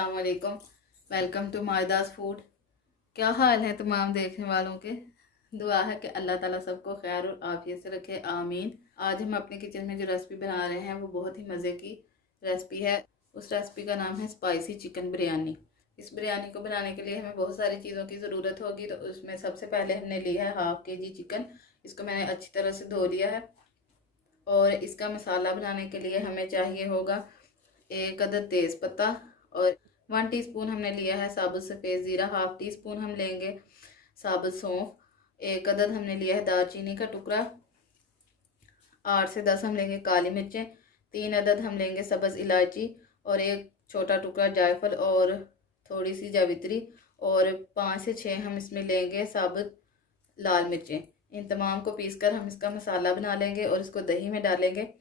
अस्सलाम वालेकुम। Welcome to मायदास फूड। क्या हाल है तमाम देखने वालों के। दुआ है कि अल्लाह ताला सबको खैर और आफियत से रखे, आमीन। आज हम अपने किचन में जो रेसिपी बना रहे हैं वो बहुत ही मज़े की रेसिपी है। उस रेसिपी का नाम है स्पाइसी चिकन बिरयानी। इस बिरयानी को बनाने के लिए हमें बहुत सारी चीज़ों की ज़रूरत होगी। तो उसमें सबसे पहले हमने लिया है 1/2 kg चिकन। इसको मैंने अच्छी तरह से धो लिया है। और इसका मसाला बनाने के लिए हमें चाहिए होगा 1 अदद तेज़ पत्ता और 1 टीस्पून हमने लिया है साबुत सफ़ेद ज़ीरा। 1/2 टीस्पून हम लेंगे साबुत सौंफ। 1 अदद हमने लिया है दालचीनी का टुकड़ा। 8 से 10 हम लेंगे काली मिर्चें। 3 अदद हम लेंगे सब्ज़ इलायची और 1 छोटा टुकड़ा जायफल और थोड़ी सी जावित्री और 5 से 6 हम इसमें लेंगे साबुत लाल मिर्चें। इन तमाम को पीसकर हम इसका मसाला बना लेंगे और इसको दही में डालेंगे।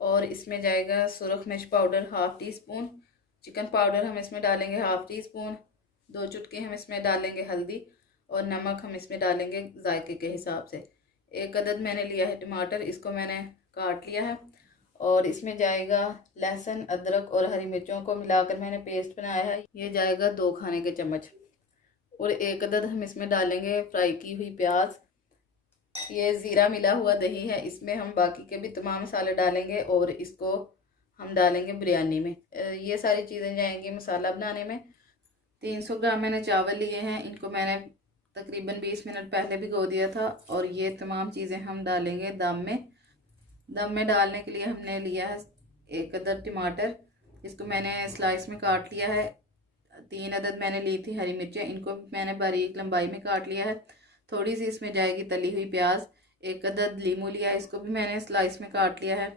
और इसमें जाएगा सुरख मिर्च पाउडर 1/2 टीस्पून। चिकन पाउडर हम इसमें डालेंगे 1/2 टीस्पून। 2 चुटकी हम इसमें डालेंगे हल्दी और नमक हम इसमें डालेंगे जायके के हिसाब से। 1 अदद मैंने लिया है टमाटर, इसको मैंने काट लिया है। और इसमें जाएगा लहसुन, अदरक और हरी मिर्चों को मिलाकर मैंने पेस्ट बनाया है। ये जाएगा 2 खाने के चम्मच। और 1 अदद हम इसमें डालेंगे फ्राई की हुई प्याज। ये ज़ीरा मिला हुआ दही है, इसमें हम बाकी के भी तमाम मसाले डालेंगे और इसको हम डालेंगे बिरयानी में। ये सारी चीज़ें जाएंगी मसाला बनाने में। 300 ग्राम मैंने चावल लिए हैं, इनको मैंने तकरीबन 20 मिनट पहले भिगो दिया था। और ये तमाम चीज़ें हम डालेंगे दम में। दम में डालने के लिए हमने लिया है 1 अदद टमाटर, इसको मैंने स्लाइस में काट लिया है। 3 अदद मैंने ली थी हरी मिर्चें, इनको मैंने बारीक लंबाई में काट लिया है। थोड़ी सी इसमें जाएगी तली हुई प्याज। 1 अदद लीमू लिया है, इसको भी मैंने स्लाइस में काट लिया है।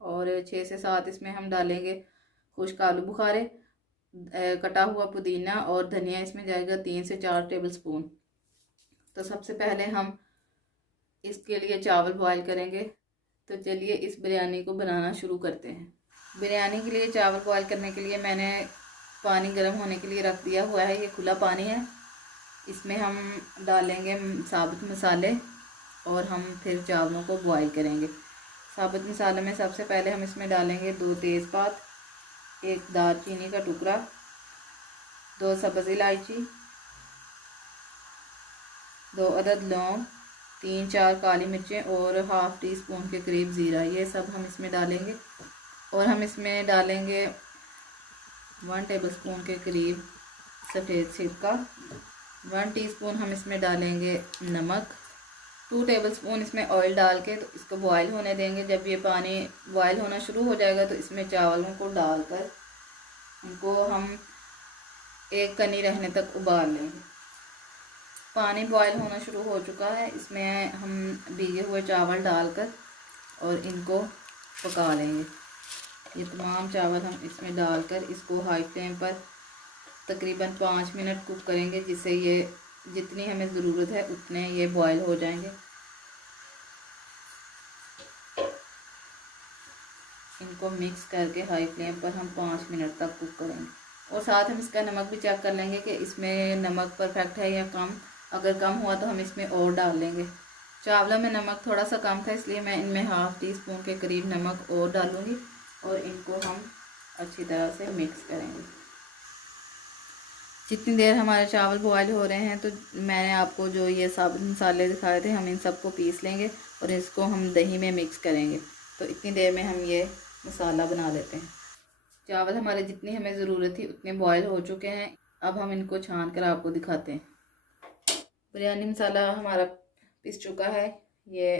और 6 से 7 इसमें हम डालेंगे खुश्क आलू बुखारे, कटा हुआ पुदीना और धनिया इसमें जाएगा 3 से 4 टेबल स्पून। तो सबसे पहले हम इसके लिए चावल बॉयल करेंगे। तो चलिए इस बिरयानी को बनाना शुरू करते हैं। बिरयानी के लिए चावल बॉयल करने के लिए मैंने पानी गर्म होने के लिए रख दिया हुआ है। ये खुला पानी है, इसमें हम डालेंगे साबुत मसाले और हम फिर चावलों को बॉयल करेंगे। साबुत मसाले में सबसे पहले हम इसमें डालेंगे 2 तेज़पात, 1 दालचीनी का टुकड़ा, 2 सब्ज़ इलायची, 2 अदद लौंग, 3-4 काली मिर्चें और 1/2 टीस्पून के करीब ज़ीरा। ये सब हम इसमें डालेंगे। और हम इसमें डालेंगे 1 टेबलस्पून के करीब सफ़ेद सिरका। 1 टीस्पून हम इसमें डालेंगे नमक। 2 टेबलस्पून इसमें ऑयल डाल के तो इसको बॉयल होने देंगे। जब ये पानी बॉयल होना शुरू हो जाएगा तो इसमें चावलों को डालकर उनको हम एक कनी रहने तक उबाल लेंगे। पानी बॉयल होना शुरू हो चुका है, इसमें हम भीगे हुए चावल डालकर और इनको पका लेंगे। ये तमाम चावल हम इसमें डालकर इसको हाई फ्लेम पर तकरीबन 5 मिनट कुक करेंगे, जिससे ये जितनी हमें ज़रूरत है उतने ये बॉयल हो जाएंगे। इनको मिक्स करके हाई फ्लेम पर हम 5 मिनट तक कुक करेंगे। और साथ हम इसका नमक भी चेक कर लेंगे कि इसमें नमक परफेक्ट है या कम। अगर कम हुआ तो हम इसमें और डाल लेंगे। चावलों में नमक थोड़ा सा कम था, इसलिए मैं इनमें 1/2 टीस्पून के करीब नमक और डालूँगी और इनको हम अच्छी तरह से मिक्स करेंगे। जितनी देर हमारे चावल बॉयल हो रहे हैं तो मैंने आपको जो ये साबुत मसाले दिखाए थे हम इन सबको पीस लेंगे और इसको हम दही में मिक्स करेंगे। तो इतनी देर में हम ये मसाला बना लेते हैं। चावल हमारे जितनी हमें ज़रूरत थी उतने बॉयल हो चुके हैं। अब हम इनको छान कर आपको दिखाते हैं। बिरयानी मसाला हमारा पिस चुका है, ये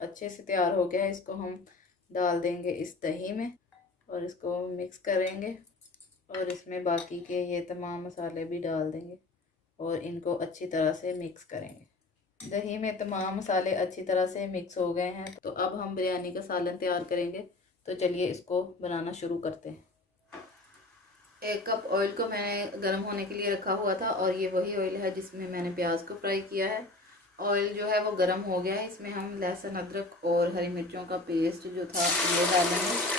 अच्छे से तैयार हो गया है। इसको हम डाल देंगे इस दही में और इसको मिक्स करेंगे और इसमें बाकी के ये तमाम मसाले भी डाल देंगे और इनको अच्छी तरह से मिक्स करेंगे। दही में तमाम मसाले अच्छी तरह से मिक्स हो गए हैं। तो अब हम बिरयानी का सालन तैयार करेंगे। तो चलिए इसको बनाना शुरू करते हैं। 1 कप ऑयल को मैंने गर्म होने के लिए रखा हुआ था और ये वही ऑयल है जिसमें मैंने प्याज को फ्राई किया है। ऑयल जो है वो गर्म हो गया है, इसमें हम लहसुन, अदरक और हरी मिर्चों का पेस्ट जो था ये डालेंगे।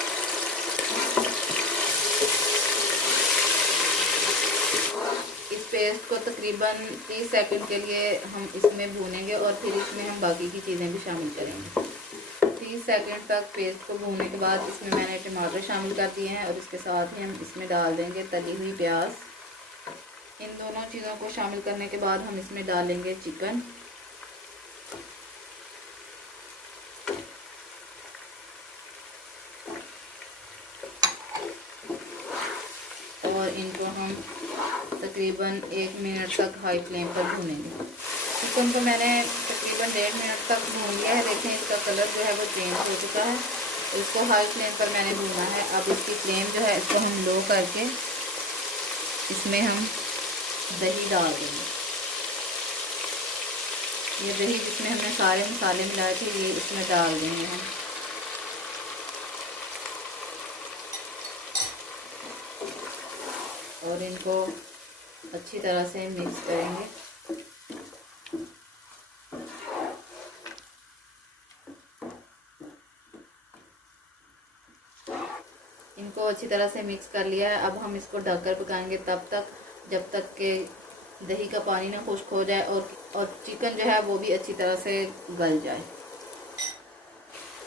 इस पेस्ट को तकरीबन 30 सेकंड के लिए हम इसमें भूनेंगे और फिर इसमें हम बाकी की चीज़ें भी शामिल करेंगे। 30 सेकंड तक पेस्ट को भूनने के बाद इसमें मैंने टमाटर शामिल कर दिए हैं और इसके साथ ही हम इसमें डाल देंगे तली हुई प्याज इन दोनों चीज़ों को शामिल करने के बाद हम इसमें डालेंगे चिकन। और इनको हम तकरीबन 1 मिनट तक हाई फ्लेम पर भूनेंगे। चिकन को मैंने तकरीबन 1.5 मिनट तक भून लिया है। देखें इसका कलर जो है वो चेंज हो चुका है। इसको हाई फ्लेम पर मैंने भूना है। अब इसकी फ्लेम जो है इसको हम लो करके इसमें हम दही डाल देंगे। ये दही जिसमें हमने सारे मसाले मिलाए थे ये इसमें डाल देंगे हम। और इनको अच्छी तरह से मिक्स करेंगे। इनको अच्छी तरह से मिक्स कर लिया है। अब हम इसको ढककर पकाएंगे तब तक जब तक के दही का पानी ना खुश्क हो जाए और चिकन जो है वो भी अच्छी तरह से गल जाए।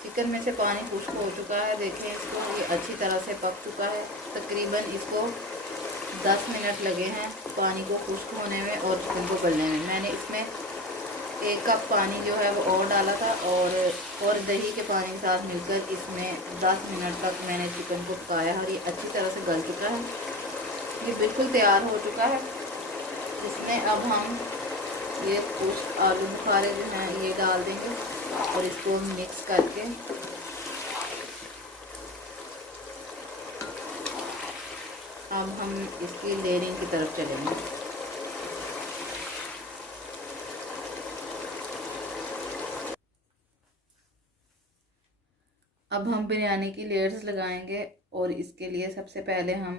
चिकन में से पानी खुश्क हो चुका है। देखें इसको, ये अच्छी तरह से पक चुका है। तकरीबन इसको 10 मिनट लगे हैं पानी को खुश्क होने में और चिकन को गलने में। मैंने इसमें 1 कप पानी जो है वो और डाला था और दही के पानी के साथ मिलकर इसमें 10 मिनट तक मैंने चिकन को पकाया और ये अच्छी तरह से गल चुका है। ये बिल्कुल तैयार हो चुका है। इसमें अब हम ये कुछ आलू बुखारे जो हैं ये डाल देंगे और इसको मिक्स करके अब हम इसकी लेयरिंग की तरफ चलेंगे। अब हम बिरयानी की लेयर्स लगाएंगे और इसके लिए सबसे पहले हम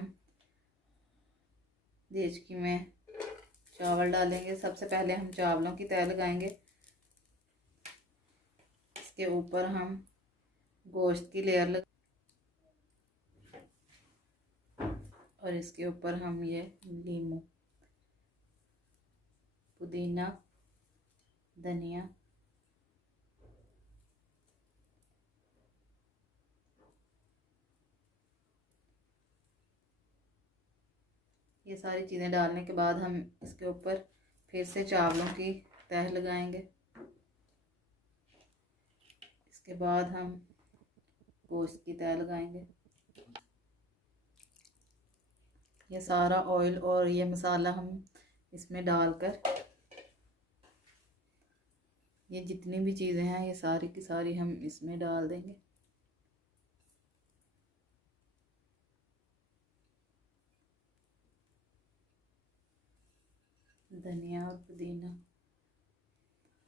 देचकी में चावल डालेंगे। सबसे पहले हम चावलों की तह लगाएंगे। इसके ऊपर हम गोश्त की लेयर लगा और इसके ऊपर हम ये नींबू, पुदीना, धनिया, ये सारी चीज़ें डालने के बाद हम इसके ऊपर फिर से चावलों की तह लगाएंगे। इसके बाद हम गोश्त की तह लगाएंगे। ये सारा ऑयल और ये मसाला हम इसमें डालकर ये जितनी भी चीज़ें हैं ये सारी की सारी हम इसमें डाल देंगे। धनिया और पुदीना,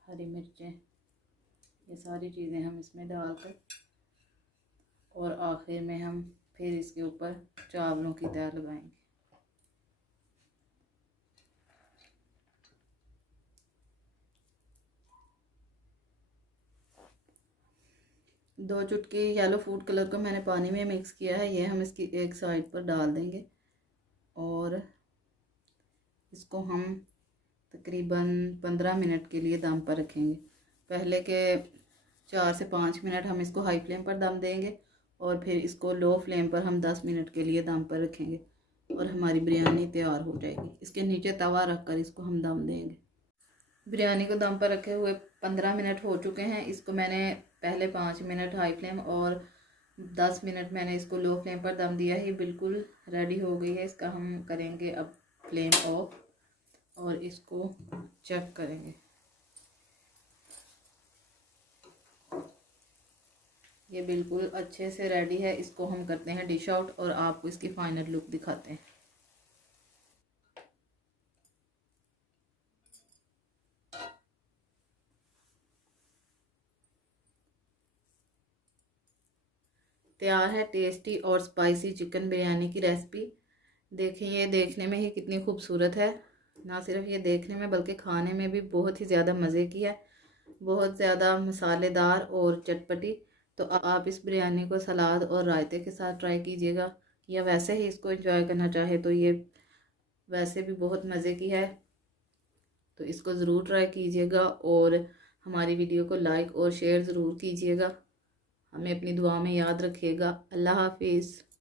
हरी मिर्चें, ये सारी चीज़ें हम इसमें डालकर और आखिर में हम फिर इसके ऊपर चावलों की तह लगाएंगे। दो चुटकी येलो फूड कलर को मैंने पानी में मिक्स किया है। ये हम इसकी एक साइड पर डाल देंगे और इसको हम तकरीबन 15 मिनट के लिए दम पर रखेंगे। पहले के 4 से 5 मिनट हम इसको हाई फ्लेम पर दम देंगे और फिर इसको लो फ्लेम पर हम 10 मिनट के लिए दम पर रखेंगे और हमारी बिरयानी तैयार हो जाएगी। इसके नीचे तवा रख कर इसको हम दम देंगे। बिरयानी को दम पर रखे हुए 15 मिनट हो चुके हैं। इसको मैंने पहले 5 मिनट हाई फ्लेम और 10 मिनट मैंने इसको लो फ्लेम पर दम दिया। ये बिल्कुल रेडी हो गई है। इसका हम करेंगे अब फ्लेम ऑफ और इसको चेक करेंगे। ये बिल्कुल अच्छे से रेडी है। इसको हम करते हैं डिश आउट और आपको इसकी फाइनल लुक दिखाते हैं। तैयार है टेस्टी और स्पाइसी चिकन बिरयानी की रेसिपी। देखें ये देखने में ही कितनी खूबसूरत है। ना सिर्फ ये देखने में बल्कि खाने में भी बहुत ही ज़्यादा मज़े की है, बहुत ज़्यादा मसालेदार और चटपटी। तो आप इस बिरयानी को सलाद और रायते के साथ ट्राई कीजिएगा या वैसे ही इसको एंजॉय करना चाहे तो ये वैसे भी बहुत मज़े की है। तो इसको ज़रूर ट्राई कीजिएगा और हमारी वीडियो को लाइक और शेयर ज़रूर कीजिएगा। हमें अपनी दुआ में याद रखिएगा। अल्लाह हाफिज़।